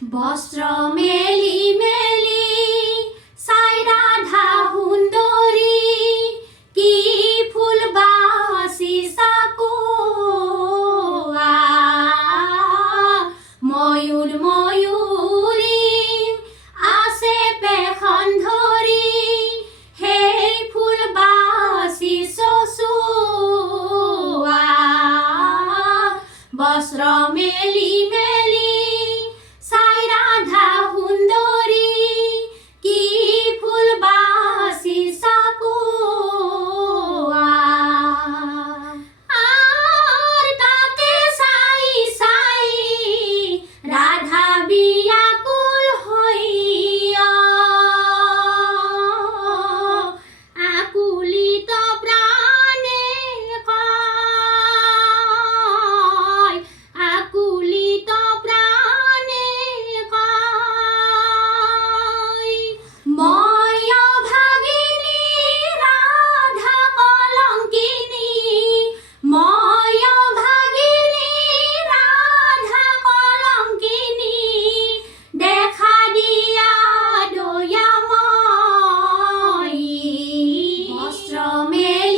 বস্ত্ৰ মেলি মেলি চাই ৰাধা সুন্দৰী কি ফুল বাচিছা কোৱা ময়ূৰ ময়ূৰী আছে পেখন ধৰি সেই ফুল বাচিছ চোৱা বস্ত্ৰ মেলি মেলি চাই ৰাধা সুন্দৰী কি ফুল বাচিছা কোৱা আৰ তাকে চাই চাই ৰাধা বিয়াকুল হৈয়া আকুলিত প্ৰাণে কয় আকুলিত প্ৰাণে কয় মই অভাগিনী ৰাধা কলংকিনী মই অভাগিনী ৰাধা কলংকিনী দেখা দিয়া দয়াময়ী বস্ত্ৰ মেলি